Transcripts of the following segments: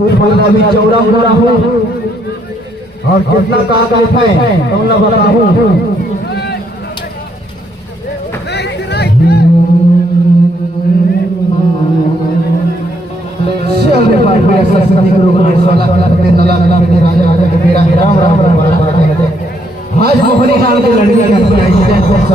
अभी चौड़ा मुड़ा हूँ और कितना ताकत है तुम ना बताऊँ। सरस्वती गुरु राम राम राम आज मोहनी लाल के लड़की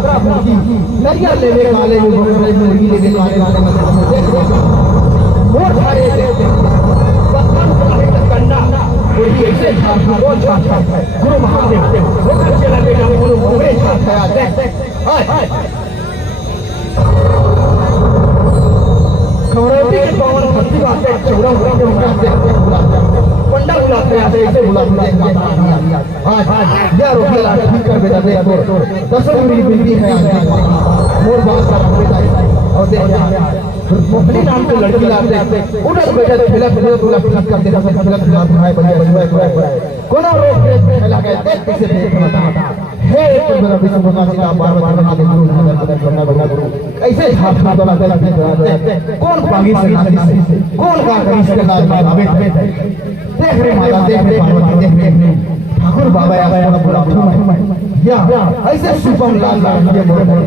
नरिया लेने वाले मुर्गी लेने वाले गुरु महादेव खबरौती के पवन भक्ति वास्ते चौड़ा पंडा बुलाते हैं ऐसे बुलाते आज यार रोके लाट ठीक कर बेटा दे तो 10 मिनट बिल्ली है मोर बात कर और दे मोहनी नाम के लड़की लाते उधर बेटा खेला खेला तुला ठीक कर देता सब खेला खेला भाई बढ़िया कोनो रोक के खेला गया देख कैसे देख बता हे तो मेरा विष्णु भगवान का बार-बार के गुरु नगर करना बड़ा गुरु ऐसे झाप खा तो लगता है कौन पागी से कौन का करी से लाल भावे देख रे माता देख रे पार्वती देख रे ठाकुर बाबा या बड़ा बड़ा या ऐसे सुपम लाल लाल के मोड़ मोड़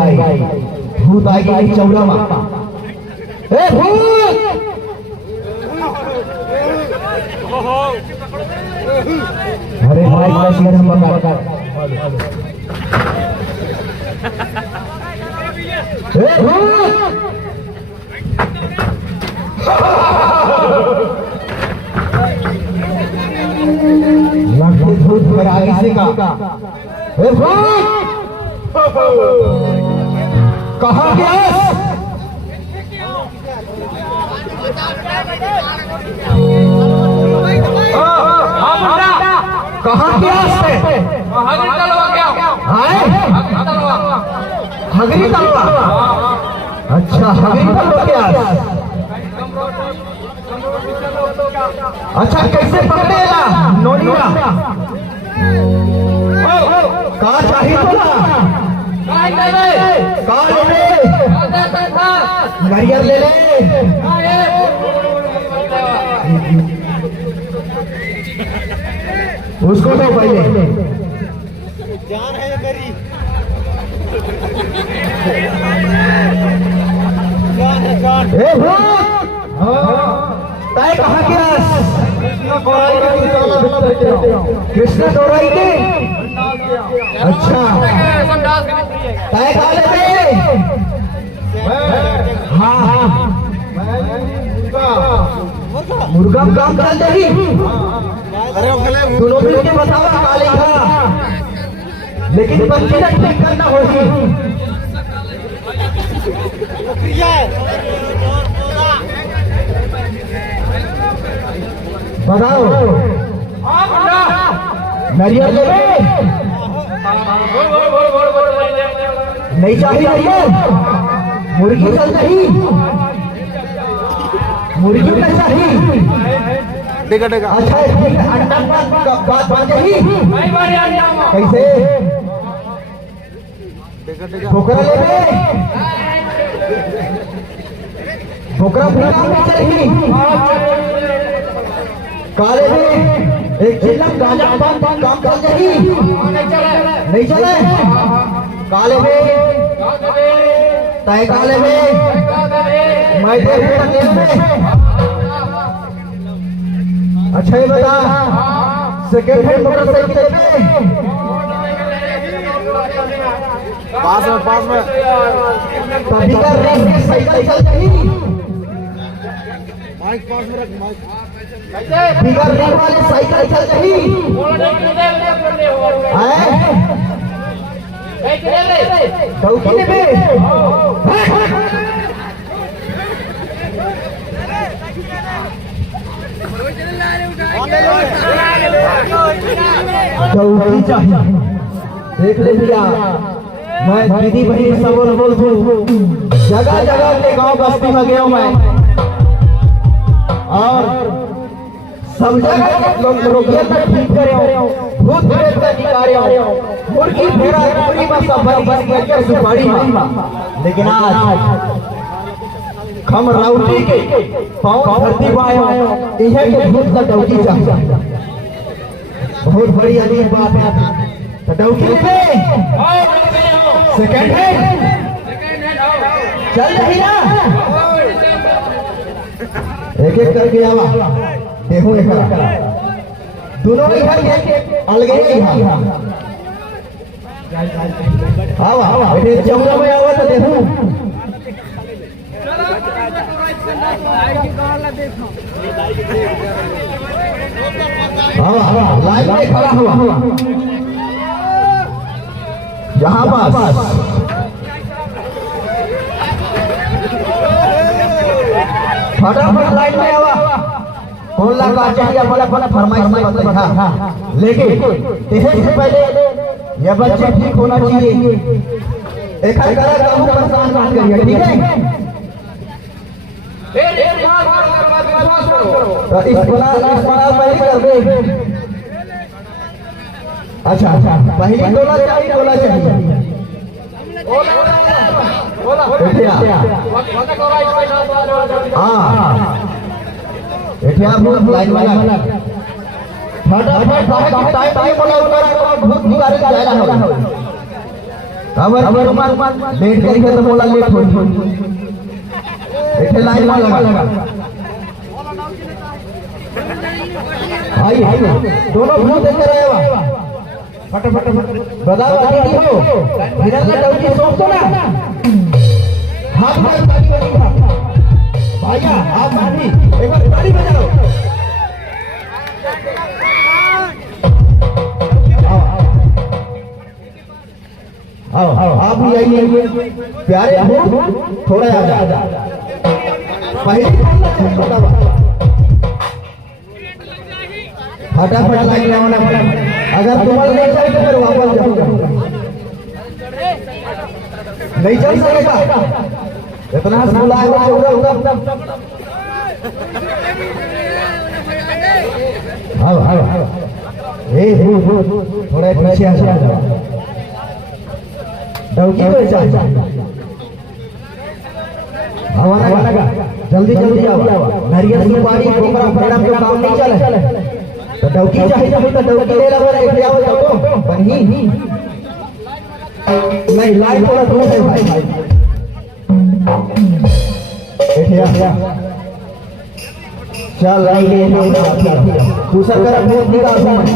भूत आएगी चौड़ा माता ए भूत अरे भाई कैसे हम बता ए भूत लगभग भूत पर आगे से का ए भूत कहाँ गया कहाँ गया हगरी तलवा अच्छा हगरी तलवा क्या अच्छा कैसे पकड़ेगा नोनिया कहाँ चाहिए तो नारियल ले ले उसको तो पहले जान है मेरी जान ए भूत ताए कहाँ के कृष्ण दोराई के अच्छा ताए कहाँ लेते हाँ हाँ मुर्गा काम चल जाही दोनों मिल के बतावा काले खा लेकिन बच्ची ने ठीक करना होगी बताओ नारियल लेवे नहीं चाहिए नारियल मुर्गी चल चाहिए मुर्गी नहीं चाहिए डेगा डेगा अच्छा ठीक है अंडा बात बन जाही कैसे डेगा डेगा ठोकरा लेवे ठोकरा फूला नहीं चाहिए काले में एक चिल्लम गांजा काम चल जाही नहीं चले काले में ताए काले में मैं तेरे में अच्छा ये बता सेकेंड हैंड मोटरसाइकिल पे पास में तभी का रेस में साइकिल चल जाही माइक पास में रख माइक बिगर रेस वाली साइकिल चल जाही चौकी में चौकी चाहिए देख ले भैया मैं दीदी बहनी सब बोल जगह जगह के गांव बस्ती में गया मैं और सब जगह लोग रोगिया तक ठीक करे भूत प्रेत का निकारे मुर्गी भेड़ा मुर्गी में सब बन के सुपारी में लेकिन आज खम राउटी के पांव धरती पाए इहे के भूत का डौकी चाहिए बहुत बड़ी अजीब बात है तो डौकी ले सेकंड हैंड चल रही ना एक एक करके आवा देखो एक दोनों इधर के अलग ही आवा बेटे जमुना में आवा तो देखो आवा लाइन में खड़ा हुआ यहाँ पास फटाफट लाइन में आवा कौन ला का चाहिए अपना फरमाइश में बता लेकिन इससे पहले यह बच्चे ठीक होना चाहिए एक करा काम परेशान मत करिए ठीक है तो इस बना पहले कर दे अच्छा पहले बोला चाहिए हाँ लाइन में फटाफट टाइम बोला भूत निकाले जाएगा खबर लेट करिए तो बोला लेट हो लाइन में लगा आई दोनों भूत देख रहे हो फटाफट बताओ दीदी हो हिरन का डौकी सोच तो ना हाथ में ताली बजी भैया आप मानी एक बार ताली बजाओ आओ आप भी आइए प्यारे भूत थोड़ा आ जा पहले फटाफट लाइन में आना अगर तुम्हारा नहीं चले तो फिर वापस जाऊंगा नहीं चल सकेगा इतना स्कूल आएगा आओ ए थोड़ा पीछे आ जाओ डौकी को जा हवा लगा जल्दी आओ नारियल सुपारी ठोकरा फड़ा पे काम नहीं चले तो डौकी चाहिए तो डौकी ले लो एक आओ तो बनी नहीं लाइन थोड़ा दूर है भाई चल रही है दूसरा कर भूत निकाल मन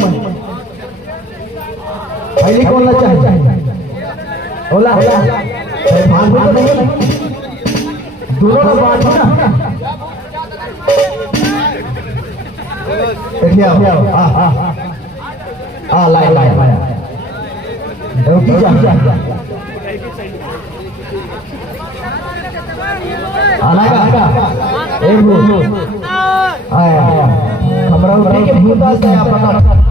पहले कौन ना चाहिए होला भाग भी तो नहीं दोनों का बात है ना देखिए हां लाई की जा आलागा एक भूत आया हमरा उठे के भूत आ गया पकड़